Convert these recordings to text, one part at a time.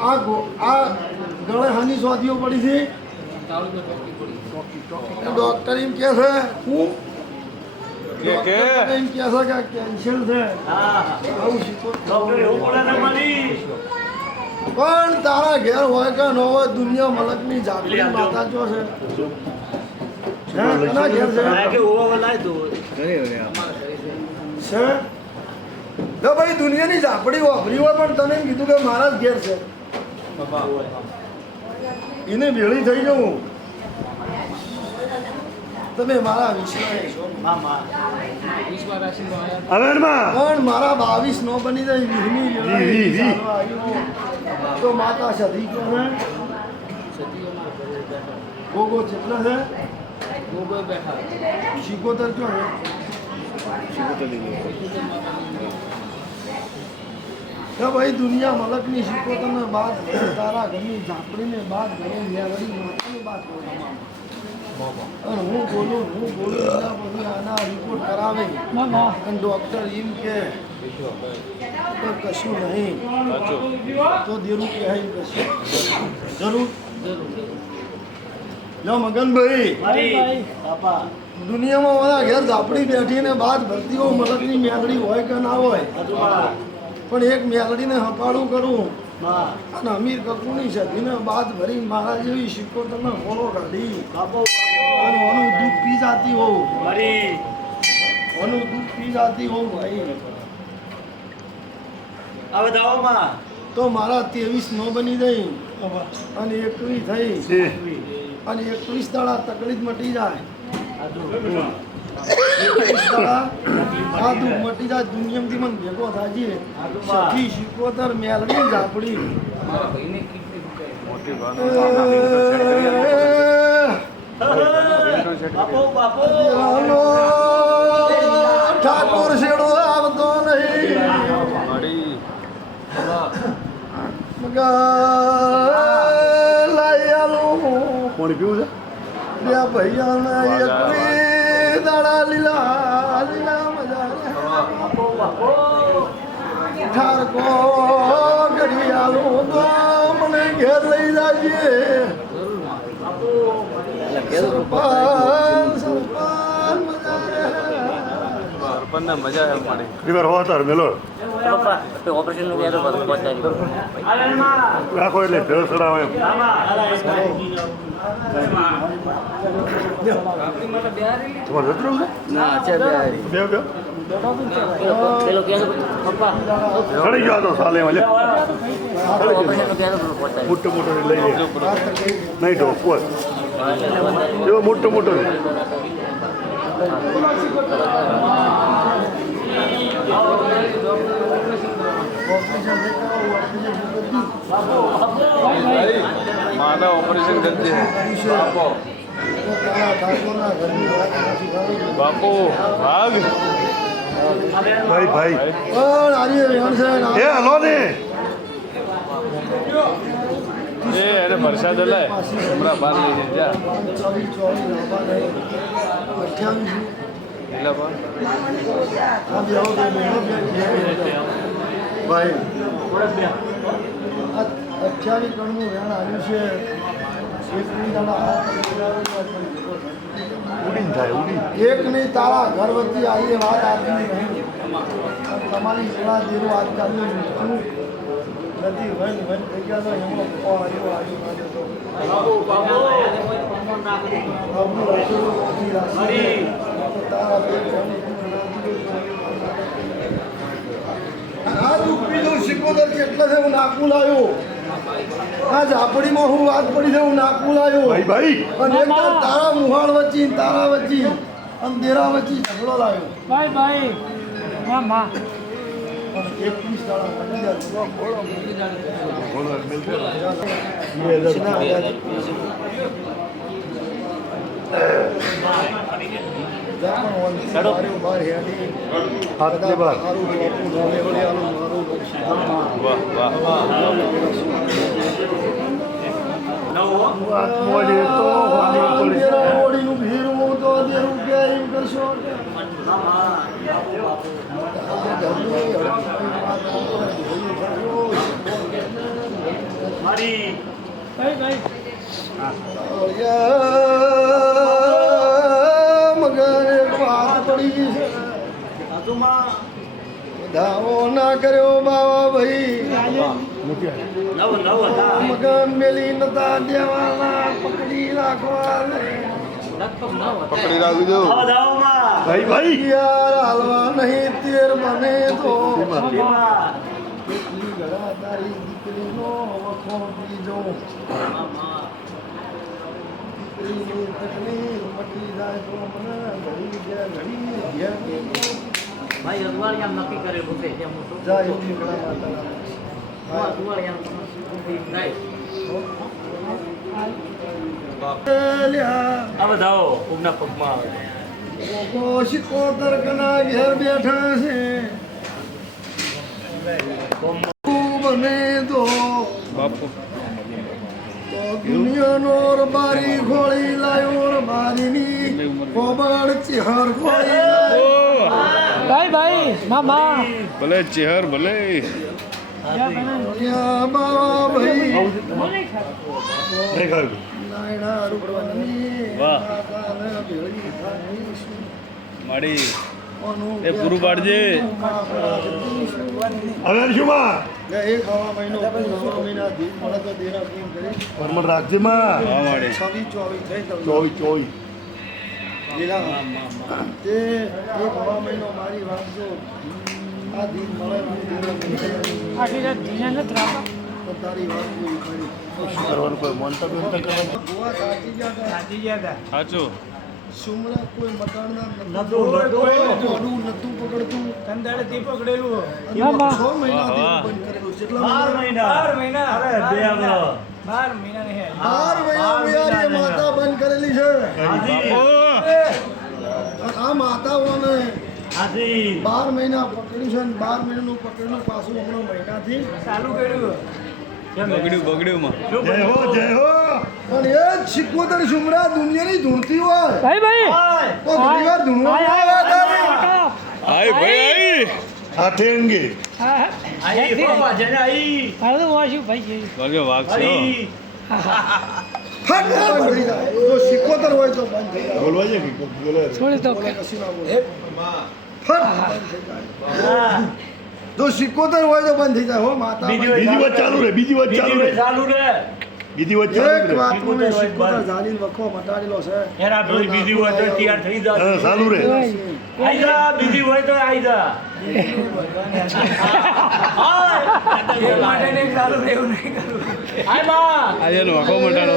આ આ ગળે હાની સ્વાદીઓ પડી છે. ડોક્ટર એમ કે છે. હું? કે કે? ડોક્ટર એમ કે છે કે કેન્સર છે. પણ તારા ઘેર હોય કે ન હોય દુનિયા મલકની જાગૃતિ માતા જો. છે. ઘેર છે? ભાઈ દુનિયાની ઝાપડી વાપરી હોય પણ તમે એમ કીધું કે મારા જ ઘેર છે. એને ભેળી થઈ જવું તમે મારા પણ મારા બાવીસ નો બની જાય. તો માતા સધી છે ગોગો કેટલો છે શીખોતર ક્યો છે કે ભાઈ દુનિયા મલકની તમે બાદ તારા ઘરની ઝાપડીને બાદ ઘરે મેળવી માતાની બાદ કરો. અને હું બોલું હું બોલું એના પછી આના રિપોર્ટ કરાવે. અને ડૉક્ટર એમ કે કશું નહીં. તો દેરું કહેવાય કશું જરૂર લો મગનભાઈ. દુનિયામાં બધા ઘેર ઝાપડી બેઠીને બાદ ભરતીઓ મલકની મેલડી હોય કે ના હોય? પણ એક મેલડીને હપાળું કરું. અને અમીર કકુની સદીને બાદ ભરી મારા જેવી સિક્કો તમે ફોલો કાઢી અને ઓનું દૂધ પી જાતી હોઉં. ઓનું દૂધ પી જાતી હોઉં ભાઈ. તો મારા ત્રેવીસ નો બની જઈ અને એકવીસ થઈ. અને એકવીસ દાડા તકલીફ મટી જાય. આ આ દુઃખ મટી દુનિયામાંથી મને ભેગો થાજી સખી શીખોતર મેલડી ઝાપડી ઠાકોર શેડો આવતો નહીં મળી લાયાલું પીવું છે બે ભૈયાને એકવી દાડા લીલા લીલા મજા ઠારકો કરી આલું તો મને ઘેર લઈ જાજે સરપંચ મજા રે. સરપંચને મજા આવે તાર મેલો ઓપરેશન રાખો એટલે ભેળ ચડાવે એમ તમારે જતું રહેવું ના છે બે બે પેલો કહેતો પપ્પા ચડી ગયો તો સાલે એમાં લે મોટો મોટો લઈ લે. નહીં તો કોઈ એવો મોટો મોટો છે ઓપરેશન દેખાડો, ઓપરેશન નથી કરવી. બાપુ. ભાગ. ભાઈ ને. એ હલો ને. એ એને વરસાદ લાય હમણાં બહાર લઈ જાય જા. એટલે પણ ભાઈ. અત્યારે ગણનું વેણ આવ્યું છે. એકની દાડા થાય ઉડી એક નહીં તારા ઘર વચ્ચે આવી એ વાત આપી નહીં તમારી સેવા જેવું આજકાલનું મૃત્યુ નથી વન વન થઈ ગયા તો એમનો પપ્પા આવ્યો આવ્યો આવ્યો તો. બાબુ રાખ્યો, પછી રાખ્યો. તો તારા બે જણ આ દુઃખ સિકોદર કેટલા છે હું નાકું લાવ્યો આ ઝાપડીમાં હું વાત પડી છે હું નાકું લાવ્યો ભાઈ ભાઈ. અને એક તારા મુહાળ વચ્ચે ને તારા વચ્ચે અને દેરા વચ્ચે ઝઘડો લાવ્યો. ભાઈ ભાઈ. મામા. મળી જાય હાથની બહાર વાહ વાહ વાહ પડી દાવો ના કર્યો બાવા ભાઈ. મગન મેલી નતા દેવાના પકડી રાખવા પકડી રાખી દો. ભાઈ ભાઈ. યાર હાલવા નહીં તેર બને તો. તારી દીકરીનો વખો બીજો દીકરીની તકલીફ મટી જાય તો મને ઘડી ગયા ઘડી ગયા ભાઈ અગવાળી નક્કી કરેલું છે ત્યાં મોટું. જાય એટલી ગળા માતા હું અગવાળી આમ નહીં કના ઘેર બેઠા છે. બને તો બાપુ. દુનિયાનો બારી ખોળી લાયો બારીની કોબળ ચિહર લાયો. ભાઈ ભાઈ મામા ભલે ચિહર ભલે. ભાઈ વાહ. માડી. એ પૂરું પાડજે. હવે શું માં એક હવા મહિનો રાખજે માં. ચોવીસ ચોવીસ તે એક હવા મારી આ દિન મળે. આખી રાત ધીરે નથી રાખવા તો તારી વાત પૂરી કરી. શું કરવાનું કોઈ મંતવ્ય કરવાનું. સાચું. સુમરા કોઈ મકાનના નતું. મોઢું નતું. પકડતું. મામા છ મહિનાથી બંધ કરેલું છે. એટલા મહિના બાર મહિના. બાર મહિના. નહીં બાર મહિના બિહારી માતા બંધ કરેલી છે. આ માતાઓને બાર મહિના પકડ્યું છે બાર મહિનાનું પકડેલું પાછું હમણાં મહિનાથી. ચાલુ કર્યું. બગડ્યું બગડ્યું માં જય હો જય હો. પણ એ જ સિકોતર સુમરા દુનિયાની ધૂણતી હોય. ભાઈ ભાઈ. તો ઘણી વાર ધૂણવા આવે. ભાઈ હાથે અંગે. આય. આ તો વાંચ્યું ભાઈ. છે. વાગે વાગશે હો. ફટ જાય સિકોતર હોય તો બંધ થઈ જાય. બોલવા છે બોલે. છોડી દો. ફટ. જો સિકોતર હોય તો બંધ થઈ જાય. હો માતા બીજી વાત ચાલુ રહે બીજી વાત ચાલુ રહે. બીજી વાત ચાલુ એક રહે. વાતનું મેં સિકોતર ઝાલીને વખો મટાડેલો છે. બીજી હોય તો તૈયાર થઈ જા. હા ચાલુ રહે. આઈ જા બીજી હોય તો આઈ જા. આયમાં આજે નો વખો મટાડો.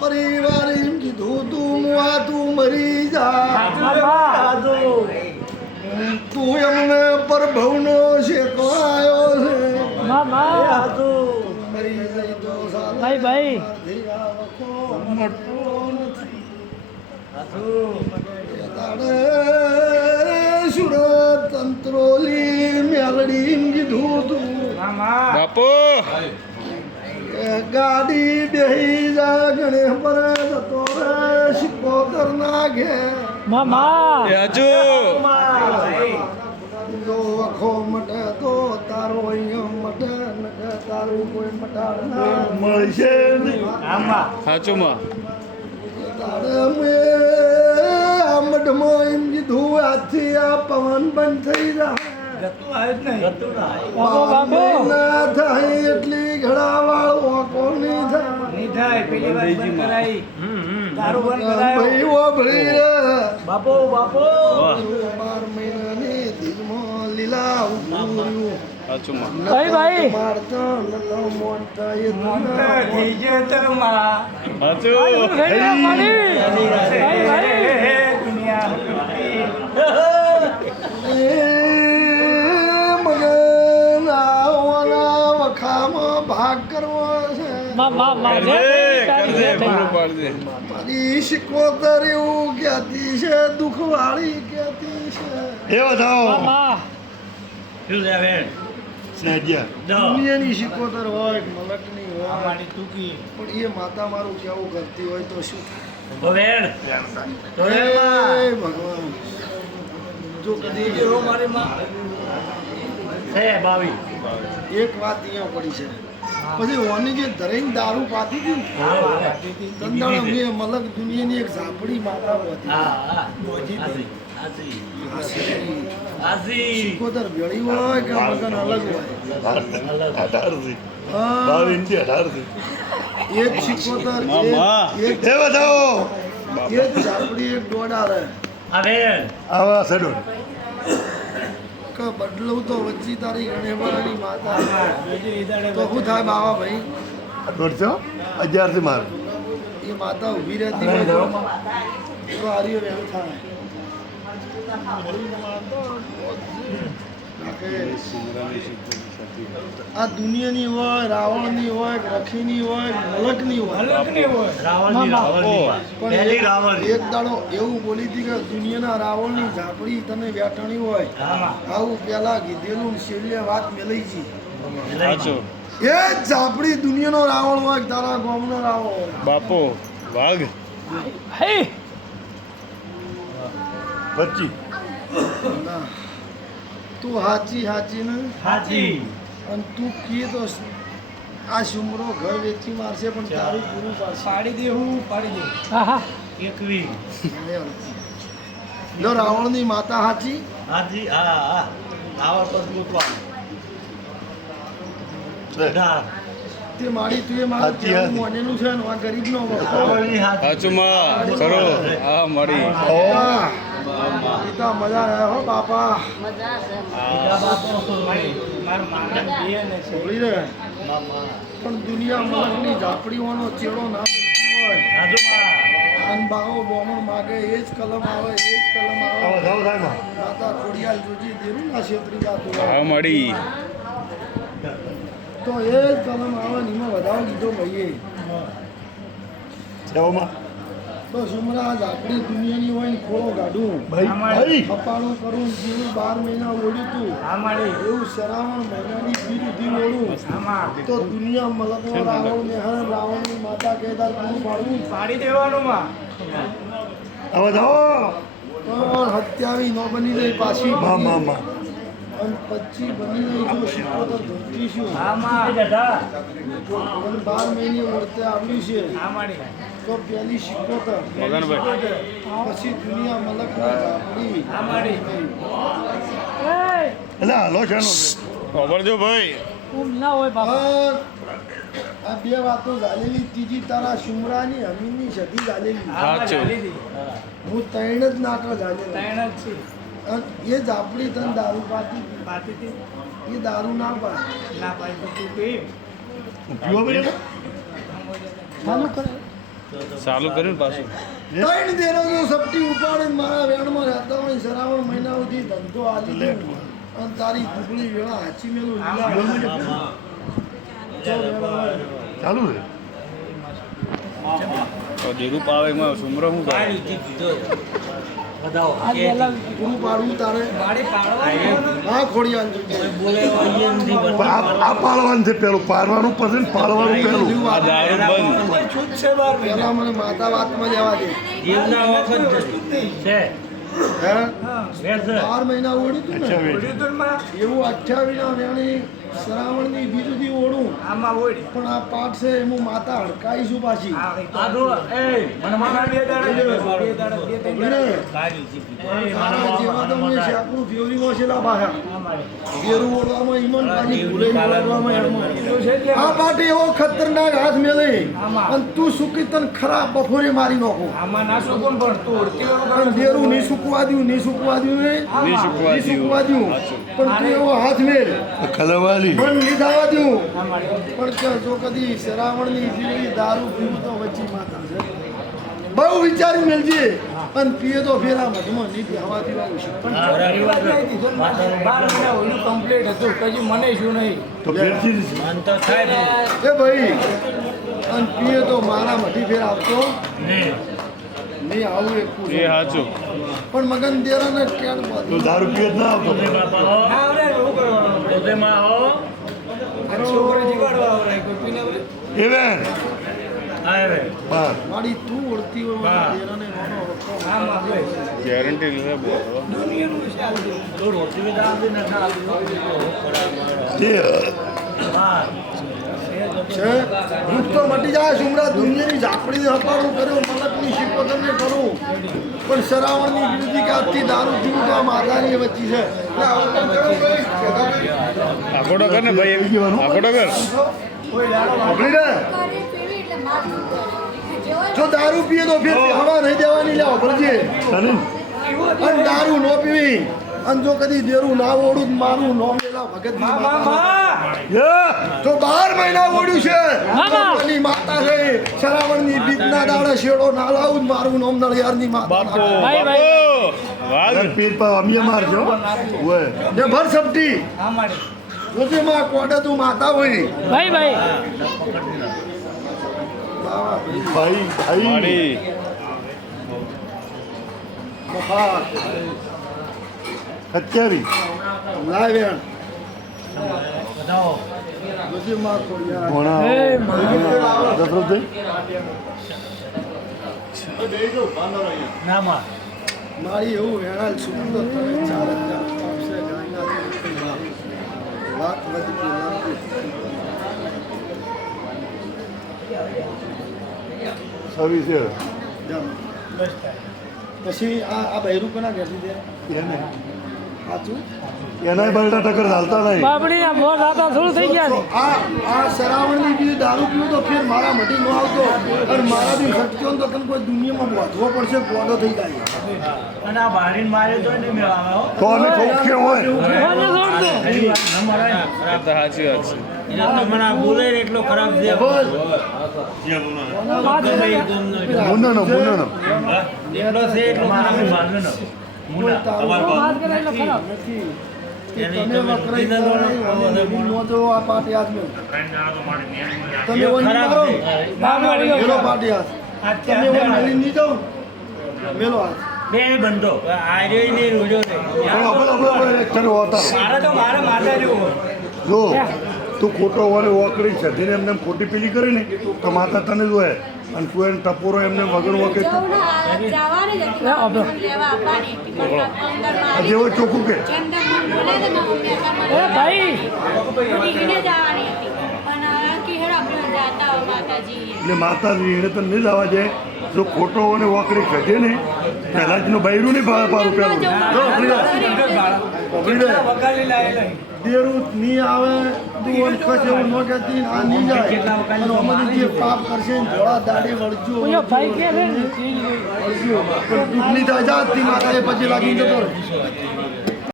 પરિવાર એમ કીધું તું તું મરી જા. મામા તું એમને પ્રભુનો શેકો આવ્યો છે મરી તો ભાઈ ભાઈ. આ સુરત તંત્રોલી મેલડી એમ કીધું તું. બાપુ. એ ગાડી બેહી જા ગણે પર જતો રે સિકોતર ના મામા. સાચું જો વખો મટે તો તારો અહીંયા મટે નકે તારું કોઈ મટાડ મળશે નહીં. સાચું માં. તારે મે આમડમાં એમ કીધું આજથી આ પવન બંધ થઈ થાય એટલી ઘડા વાળો કોની થાય ભાઈ ઓભળી રે. બાપો બાપો. મહિનાની દિલમાં લીલા ઉભું ભાઈ, ભાઈ. ભાઈ. દુઃખવાળી એ બતાવો શું છે બેન દુનિયાની શિકોતર હોય મલકની હોય. ટૂંકી. પણ એ માતા મારું કેવું કરતી હોય તો શું. ભગવાન. જો કદી મારી માં. એક વાત અહીંયા પડી છે. પછી ઓની જે ધરેન દારૂ પાતી હતી તંદાણા મેં મલક દુનિયાની એક ઝાપડી માતા હતી સિકોતર હોય કે મગન અલગ હોય? એક સિકોતર મામા. એક ઝાપડી એક દોડા રહે આ આવા કે બદલું તો વચ્ચી તારી ગણેમાની માતા. તો શું થાય બાવા ભાઈ? દોઢસો અગિયારથી માર. એ માતા ઊભી રહેતી હોય તો તો હારીઓ વેણ થાય. આ દુનિયાની હોય રાવણની હોય રખીની હોય મલકની હોય. રાવણની રાવણની માં. પણ એક- દાડો એવું બોલી હતી કે દુનિયાના રાવણની ઝાપડી તને વ્યાટણી હોય. આવું પેલા કીધેલું શિવલ્ય છેલ્લે વાત મેલાઈ જી એ ઝાપડી દુનિયાનો રાવણ હોય તારા ગામનો રાવણ હોય. બાપો વાઘ. હે. પચી. ના. તું હાચી હાચી ને હાજી અને તું કી તો આ સુમરો ઘર વેચી મારશે પણ તારું પૂરું પાડશે પાડી દેવું પાડી દેવું હા હા એકવી લો રાવણની માતા હાચી? હાજી હા હા. આવા પર મૂકવા તે મારી તું એ મારું હાચી, કહેવું છે ને આ ગરીબનો વખત રાવણની સાચું માં. ખરો હા મળી પિતા મજા આવ્યા હો બાપા? છે પણ દુનિયા મલકની ઝાપડીઓનો ચેડો ના હોય. બાવો બોમણ માગે એ જ કલમ આવે એ જ કલમ આવે. માતા ખોડિયાલ જોજી દેરું ના છેતરી જાતું મળી. તો એ જ કલમ આવે ને એમાં વધારો લીધો ભાઈએ. તો સુમરા આપણી દુનિયાની હોય ને ખોળો કાઢું. ભાઈ ભાઈ. ખપાણું કરું જેવું બાર મહિના ઓળ્યું તું. આમાડી એવું શ્રાવણ મહિનાની બીજ ઉધી ઓળું આમાં તો દુનિયા મલકો રાવણ મેહર રાવણની માતા કહેતા પૂરું પાડવું પાડી દેવાનું માં હવે જાઓ તો હત્યાવી ન બની રહી પાછી. મા મા મા અને પચ્ચી બની જો શીખો તો ધરતી શું? આમાં બાર મહિને વર્તે આવ્યું છે. તો પેલી શીખોતર મગનભાઈ. પછી દુનિયા મલકની ઝાપડી આમાડી એ એટલે હાલો છે ખબરજો ભાઈ. ના હોય બાપા. આ બે વાતો ઝાલેલી ત્રીજી તારા શુમરાની હમીનની સદી ઝાલેલી હું ત્રણ જ નાટક ઝાલેલા ત્રણ જ છે. એ જ આપણી તને દારૂ પાતી પાતી એ દારૂ ના પાય. ના પાય તો તું પી. પીવો ભાઈ ચાલુ કરે. ચાલુ કર્યું પાછું? ત્રણ દેરો જો સપટી ઉપાડે મારા વેણમાં રહેતા હોય શ્રાવણ મહિના સુધી ધંધો આલી. અને તારી ટુકડી વેળા હાચી મેલું ચાલુ છે? તો ધીરું પાવે એમાં સુમરો હા પાડવાનું છે પેલું. પાડવાનું ને પાડવાનું પેલું. મને માતા વાતમાં જવા દે. બાર મહિના ભાઈ એવું અઠ્યાવીસ શ્રાવણની બીજુથી ઓળું. આમાં ઓળી. પણ આ પાઠ છે એમાં માતા હડકાઈશું પાછી. આદુ એ મને મારા બે દાડા બે દાડા બે ત્રણ બરાબર? દાડા. તારા જેવા તો મને શાકરું ફેવરીમાં છેલ્લા પાછા. ઘેરું ઓળવામાં ઈમન પાછી ભૂલે ઓળવામાં આ પાઠ એવો ખતરનાક હાથ મેલે. અને તું સુકી તને ખરાબ બફોરે મારી નાખો. આમાં ના શું પણ તું ઉડતી નહીં સુકવા દ્યું નહીં સુકવા નહીં. દ્યું પણ તું એવો હાથ મેળ ખલવાલી મન પણ જો કદી શ્રાવણની જીવી દારૂ પીવું તો વચ્ચે માતા. છે બહુ વિચારી મેલજે. અને પીએ તો ફેરા મધમાં નહીં પીવાથી મહિના ઓલું કમ્પ્લીટ હતું કજી મને શું નહીં. તો એ ભાઈ અને પીએ તો મારા મઢી ફેર આવતો. નહીં આવું એક એ સાચું પણ મગન દેરાને કેડ તો દારૂ પીએ જ ના આવતો આવે મારી ઓળતી હોય દેરાને આવે ગેરંટી લીધે બોલો. મટી જાય સુમરા દુનિયાની ઝાપડી હપાડું કર્યું મલકની સરાવણની વિરુદ્ધ કે દારૂ પીવું આ માતાની વચ્ચે છે. આખોટો કર ને ભાઈ આખોટો કર. જો દારૂ પીએ તો ફેર હવા નહીં દેવાની લે ભરજે. દારૂ ન પીવી. અને જો કદી દેરું ના ઓળું મારું નો ભગત બાર મહિના ઓળ્યું છે. ની માતા છે શ્રાવણની બીજના દાડે શેડો ના લાવું મારું નોમ માતા ભાઈ, બાપુ! વાહ! પીર પર અમીએ મારજો. ને ભર સપટી. જોજે માં કોડે તું માતા હોય. ભાઈ ભાઈ. ભાઈ ભાઈ સત્યાવીસ લાવ્યા. મારી એવું વેણાલ સુંદર તને ચાર વાત છવ્વીસ બસ પછી આ આ બૈરું કોના ઘેરથી દે? એનાય બલટા ટક્કર ચાલતા નહીં. બાપડી આ મોર દાતા થોડું થઈ ગયા આ આ સરાવણની બીજું દારૂ પીવું તો ફેર મારા મટી ન આવતો. અને મારા બી શક્તિઓ તો તને કોઈ દુનિયામાં બોધવો પડશે બોધો થઈ જાય. અને આ બારીન મારે તો નહીં મેળાવે તો અમે ચોખ્ખે હોય. એ તો સાચી વાત છે. તમને આ બોલે ને એટલો ખરાબ છે. બોલ. બોલો બોલો બોલો? એટલો છે એટલો ખરાબ છે બાંધવાનો. મુના. વાત કરે એટલે ખરાબ નથી. તમે તમે વકરાઈ દીધા અને ને, બીબી નો તો આ પાટી હાથ મેં તમે એ ઓલી ખરાબ મારો છે. મેલો પાટી હાથ તમે ઓલી ત્યાં મળી જાઓ મેલો હાથ બે બંધો. આ ને રોજો રે. બોલો બોલો બોલો બોલો ચલો અવતાર મારે તો મારે માતા જેવું જો તું ખોટો વારે ઓકડી સધીને એમને ખોટી પેલી કરી ને તો માતા તને જોયે અને તું એને ટપોરો એમને વગર વગે આ જેવો ચોખ્ખું કે? ભાઈ. એટલે માતાજી એને તો નહીં જવા જાય જો ખોટો અને વકડી ખજે ને પહેલા જ નું બૈરું નહીં ભાવે પારું પેલું દેરું નહીં આવે તું ખસ એવું ન કહેતી આ નહીં જાય. અને અમારી જે પાપ કરશે ધોળા દાડે વળજો. પણ પછી લાગી જતો રહે.